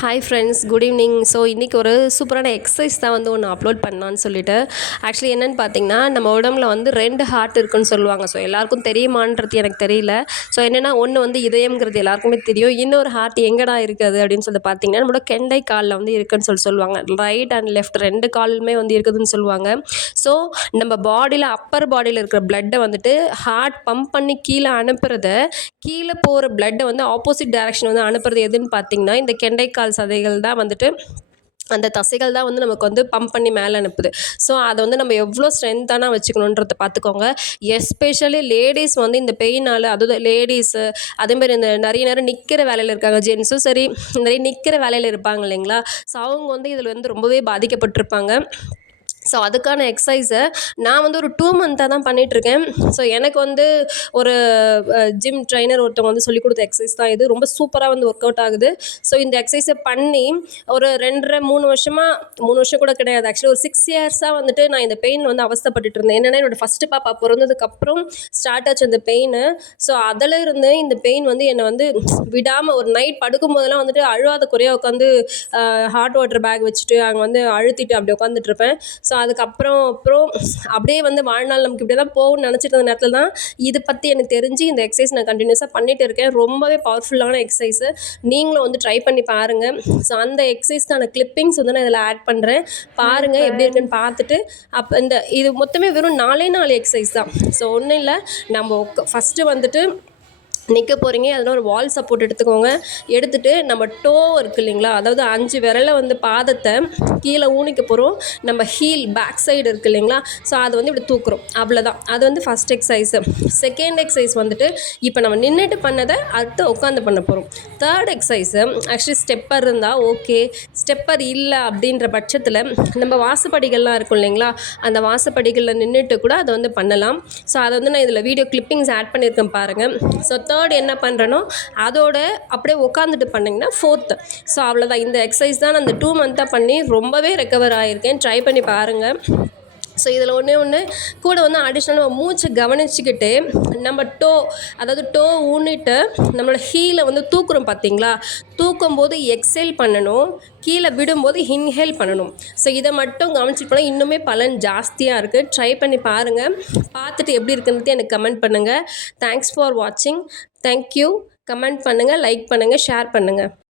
Hi friends good evening so இன்றைக்கி ஒரு சூப்பரான எக்ஸசைஸ் தான் வந்து ஒன்று அப்லோட் பண்ணலான்னு சொல்லிட்டு. ஆக்சுவலி என்னென்னு பார்த்தீங்கன்னா நம்ம உடம்புல வந்து ரெண்டு ஹார்ட் இருக்குன்னு சொல்லுவாங்க. ஸோ எல்லாருக்கும் தெரியுமான்றது எனக்கு தெரியல. ஸோ என்னென்னா ஒன்று வந்து இதயம்ங்கிறது எல்லாருக்குமே தெரியும். இன்னொரு ஹார்ட் எங்கடா இருக்குது அப்படின்னு சொல்லி பார்த்தீங்கன்னா நம்மளோட கெண்டை காலில் வந்து இருக்குன்னு சொல்லி சொல்லுவாங்க. ரைட் அண்ட் லெஃப்ட் ரெண்டு காலுமே வந்து இருக்குதுன்னு சொல்லுவாங்க. ஸோ நம்ம பாடியில் அப்பர் பாடியில் இருக்கிற பிளட்டை வந்துட்டு ஹார்ட் பம்ப் பண்ணி கீழே அனுப்புறத கீழே போகிற பிளட்டை வந்து ஆப்போசிட் டைரக்ஷன் வந்து அனுப்புறது எதுன்னு பார்த்தீங்கன்னா இந்த கெண்டைக்கால் சதைகள் தான் வந்துட்டு அந்த தசைகள் தான் வந்து நமக்கு வந்து பம்ப் பண்ணி மேலே அனுப்புது. ஸோ அதை வந்து நம்ம எவ்வளோ ஸ்ட்ரென்த்தான வச்சுக்கணுன்றத பார்த்துக்கோங்க எஸ்பெஷலி லேடிஸ் வந்து இந்த பெயினால் அதாவது லேடிஸு அதேமாதிரி இந்த நிறைய நேரம் நிற்கிற வேலையில் இருக்காங்க ஜென்ஸும் சரி நிறைய நிற்கிற வேலையில் இருப்பாங்க இல்லைங்களா? ஸோ அவங்க வந்து இதில் வந்து ரொம்பவே பாதிக்கப்பட்டிருப்பாங்க. ஸோ அதுக்கான எக்ஸசைஸை நான் வந்து ஒரு டூ மந்த்தாக தான் பண்ணிகிட்ருக்கேன் ஸோ எனக்கு வந்து ஒரு ஜிம் ட்ரைனர் ஒருத்தவங்க வந்து சொல்லிக் கொடுத்த எக்ஸசைஸ் தான் இது. ரொம்ப சூப்பராக வந்து ஒர்க் அவுட் ஆகுது. ஸோ இந்த எக்ஸசைஸை பண்ணி ஒரு ரெண்டரை மூணு வருஷமாக மூணு வருஷம் கூட கிடையாது. ஆக்சுவலி ஒரு சிக்ஸ் இயர்ஸாக வந்துட்டு நான் இந்த பெயின் வந்து அவஸ்தப்பட்டுட்டு இருந்தேன். என்னென்னா என்னோடய ஃபஸ்ட்டு பாப்பா பிறந்ததுக்கப்புறம் ஸ்டார்ட் ஆச்சு அந்த பெயின் ஸோ அதில் இருந்து இந்த பெயின் வந்து என்னை வந்து விடாமல் ஒரு நைட் படுக்கும் போதெல்லாம் வந்துட்டு அழுவாத குறையாக உட்காந்து ஹாட் வாட்டர் பேக் வச்சுட்டு அங்கே வந்து அழுத்திட்டு அப்படி உட்காந்துட்டு இருப்பேன். ஸோ அதுக்கப்புறம் அப்புறம் அப்படியே வந்து வாழ்நாள் நமக்கு இப்படி தான் போகும்னு நினச்சிட்டு இருந்த நேரத்தில் தான் இதை பற்றி எனக்கு தெரிஞ்சு இந்த எக்ஸசைஸ் நான் கண்டினியூஸாக பண்ணிகிட்டு இருக்கேன். ரொம்பவே பவர்ஃபுல்லான எக்ஸசைஸு நீங்களும் வந்து ட்ரை பண்ணி பாருங்கள் ஸோ அந்த எக்ஸசைஸ்க்கான கிளிப்பிங்ஸ் வந்து நான் இதில் ஆட் பண்ணுறேன் பாருங்கள் எப்படி இருக்குன்னு பார்த்துட்டு அப்போ இந்த இது மொத்தமே வெறும் நாலே நாலு எக்ஸசைஸ் தான். ஸோ ஒன்றும் இல்லை. நம்ம ஃபஸ்ட்டு வந்துட்டு நிற்க போகிறீங்க அதில் ஒரு வால் சப்போர்ட் எடுத்துக்கோங்க. எடுத்துகிட்டு நம்ம டோ இருக்குது இல்லைங்களா? அதாவது அஞ்சு விரலை வந்து பாதத்தை கீழே ஊனிக்க போகிறோம் நம்ம ஹீல் பேக் சைடு இருக்குது இல்லைங்களா? ஸோ அதை வந்து இப்படி தூக்குறோம். அவ்வளோதான் அது வந்து ஃபஸ்ட் எக்ஸசைஸு செகண்ட் எக்ஸசைஸ் வந்துட்டு இப்போ நம்ம நின்றுட்டு பண்ணதை அடுத்து உட்காந்து பண்ண போகிறோம் தேர்ட் எக்ஸசைஸு ஆக்சுவலி ஸ்டெப்பர் இருந்தால் ஓகே ஸ்டெப்பர் இல்லை அப்படின்ற பட்சத்தில் நம்ம வாசப்படிகள்லாம் இருக்கும் இல்லைங்களா? அந்த வாசப்படிகளில் நின்றுட்டு கூட அதை வந்து பண்ணலாம். ஸோ அதை வந்து நான் இதில் வீடியோ கிளிப்பிங்ஸ் ஆட் பண்ணியிருக்கேன் பாருங்கள் ஸோ தேர்ட் தேர்ட் என்ன பண்ணுறனோ அதோட அப்படியே உட்காந்துட்டு பண்ணிங்கன்னா ஃபோர்த்து ஸோ அவ்வளோதான் இந்த எக்ஸசைஸ் தான் நான் அந்த டூ மந்த்தாக பண்ணி ரொம்பவே ரெக்கவர் ஆகியிருக்கேன் ட்ரை பண்ணி பாருங்கள் ஸோ இதில் ஒன்று ஒன்று கூட வந்து அடிஷ்னலாக நம்ம மூச்சை கவனிச்சுக்கிட்டு நம்ம டோ அதாவது டோ ஊனிட்டு நம்மளோட ஹீலை வந்து தூக்குறோம் பார்த்தீங்களா தூக்கும் போது எக்ஸேல் பண்ணணும் கீழே விடும்போது இன்ஹேல் பண்ணணும். ஸோ இதை மட்டும் கவனிச்சுட்டு போனால் இன்னுமே பலன் ஜாஸ்தியாக இருக்குது ட்ரை பண்ணி பாருங்கள் பார்த்துட்டு எப்படி இருக்குன்றது எனக்கு கமெண்ட் பண்ணுங்கள் தேங்க்ஸ் ஃபார் வாட்சிங் தேங்க்யூ கமெண்ட் பண்ணுங்கள் லைக் பண்ணுங்கள் ஷேர் பண்ணுங்கள்